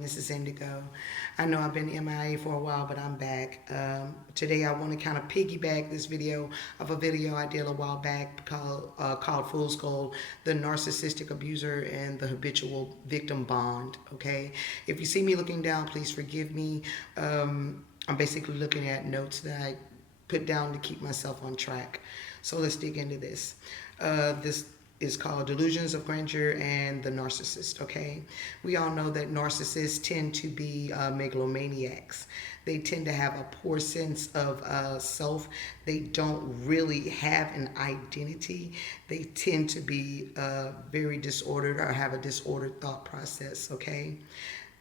This is Indigo. I know I've been MIA for a while, but I'm back. Today I want to kind of piggyback this video of a video I did a while back called Fool's Gold, the narcissistic abuser and the habitual victim bond, okay? If you see me looking down, please forgive me. I'm basically looking at notes that I put down to keep myself on track. So let's dig into this. This is called Delusions of Grandeur and the Narcissist, okay? We all know that narcissists tend to be megalomaniacs. They tend to have a poor sense of self. They don't really have an identity. They tend to be very disordered or have a disordered thought process, okay?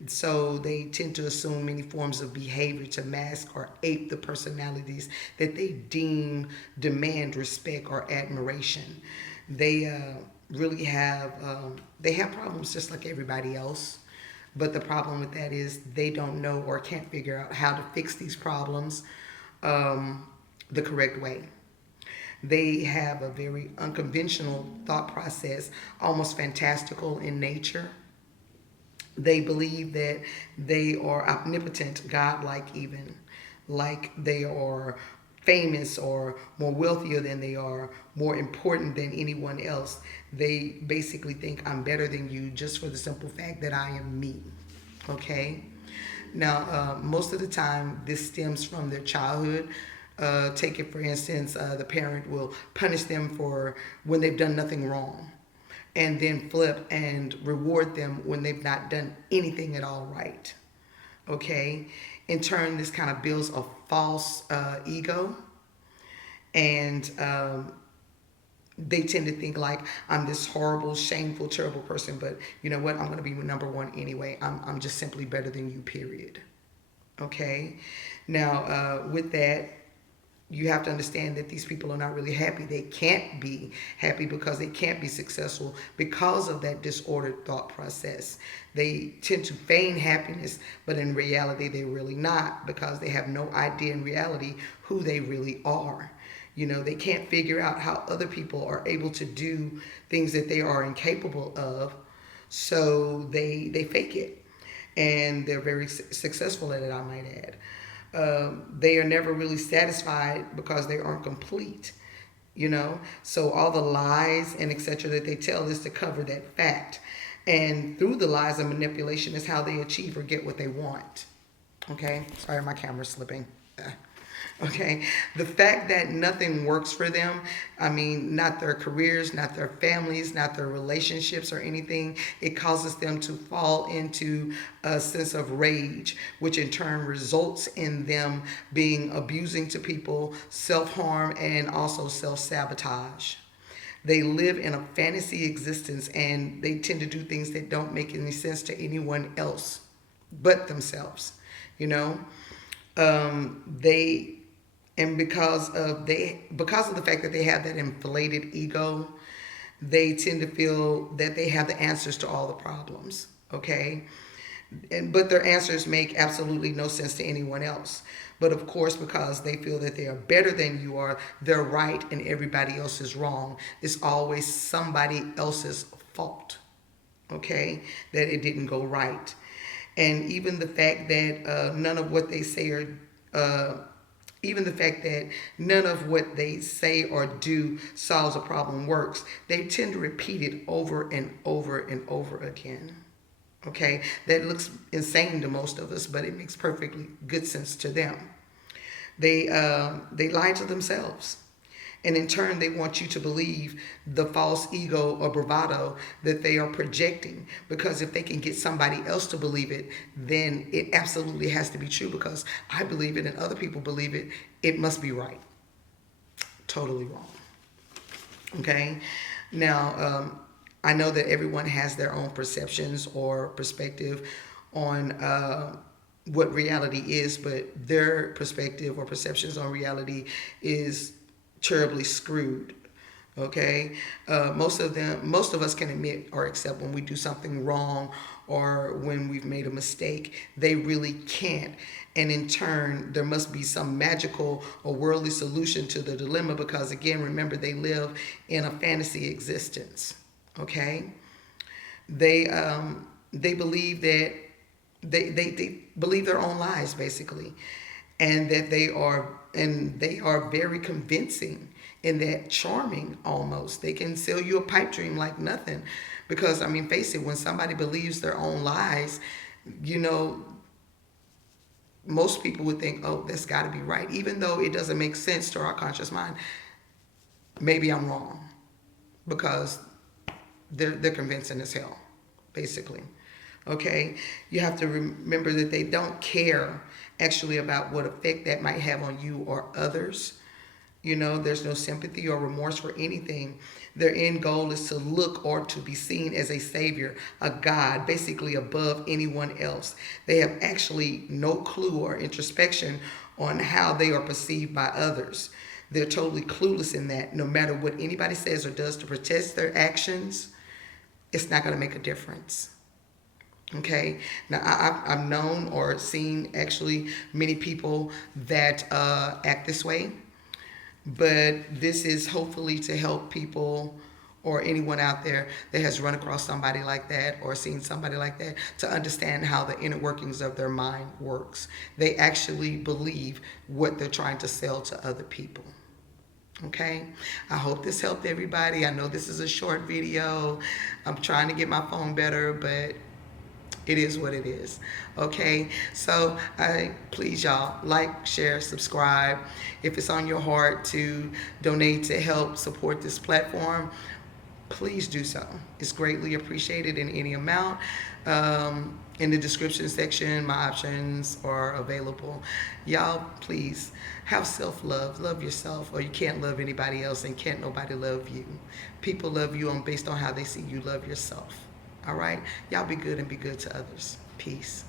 So they tend to assume many forms of behavior to mask or ape the personalities that they deem demand respect or admiration. They really have they have problems just like everybody else, but the problem with that is they don't know or can't figure out how to fix these problems the correct way. They have a very unconventional thought process, almost fantastical in nature. They believe that they are omnipotent, godlike even, like they are famous or more wealthier than they are, more important than anyone else. They basically think I'm better than you just for the simple fact that I am me, okay? Now, most of the time, this stems from their childhood. Take it for instance, the parent will punish them for when they've done nothing wrong, and then flip and reward them when they've not done anything at all right. Okay? In turn, this kind of builds a false ego, and they tend to think like I'm this horrible, shameful, terrible person, but you know what? I'm going to be number one anyway. I'm just simply better than you, period. Okay? Now, with that, you have to understand that these people are not really happy. They can't be happy because they can't be successful because of that disordered thought process. They tend to feign happiness, but in reality, they're really not, because they have no idea in reality who they really are. You know, they can't figure out how other people are able to do things that they are incapable of, so they fake it. And they're very successful at it, I might add. They are never really satisfied because they aren't complete, you know. So all the lies and etc. that they tell is to cover that fact, and through the lies and manipulation is how they achieve or get what they want. Okay, sorry, my camera's slipping. Okay, the fact that nothing works for them, I mean, not their careers, not their families, not their relationships or anything, it causes them to fall into a sense of rage, which in turn results in them being abusing to people, self-harm, and also self-sabotage. They live in a fantasy existence, and they tend to do things that don't make any sense to anyone else but themselves, you know. They and because of the fact that they have that inflated ego, they tend to feel that they have the answers to all the problems, okay? But their answers make absolutely no sense to anyone else. But of course, because they feel that they are better than you are, they're right and everybody else is wrong. It's always somebody else's fault, okay, that it didn't go right. And even the fact that none of what they say are even the fact that none of what they say or do solves a problem works, they tend to repeat it over and over and over again. Okay, that looks insane to most of us, but it makes perfectly good sense to them. They lie to themselves, and in turn, they want you to believe the false ego or bravado that they are projecting. Because if they can get somebody else to believe it, then it absolutely has to be true. Because I believe it and other people believe it, it must be right. Totally wrong. Okay? Now, I know that everyone has their own perceptions or perspective on what reality is, but their perspective or perceptions on reality is terribly screwed. Okay, most of us can admit or accept when we do something wrong or when we've made a mistake. They really can't, and in turn, there must be some magical or worldly solution to the dilemma, because again, remember, they live in a fantasy existence. Okay, they believe that They believe their own lies, basically, and that they are very convincing, and that charming almost. They can sell you a pipe dream like nothing, because I mean, face it, when somebody believes their own lies, you know, most people would think, oh, that's got to be right, even though it doesn't make sense to our conscious mind. Maybe I'm wrong, because they're convincing as hell, basically. Okay, you have to remember that they don't care actually about what effect that might have on you or others. You know, there's no sympathy or remorse for anything. Their end goal is to look or to be seen as a savior, a God, basically above anyone else. They have actually no clue or introspection on how they are perceived by others. They're totally clueless in that. No matter what anybody says or does to protest their actions, it's not going to make a difference. Okay. Now, I've known or seen actually many people that act this way, but this is hopefully to help people or anyone out there that has run across somebody like that or seen somebody like that to understand how the inner workings of their mind works. They actually believe what they're trying to sell to other people. Okay, I hope this helped everybody. I know this is a short video. I'm trying to get my phone better, but it is what it is. Okay, so please, y'all, like, share, subscribe. If it's on your heart to donate to help support this platform, please do so. It's greatly appreciated in any amount. In the description section, my options are available. Y'all, please have self-love. Love yourself, or you can't love anybody else, and can't nobody love you. People love you based on how they see you love yourself. All right? Y'all be good and be good to others. Peace.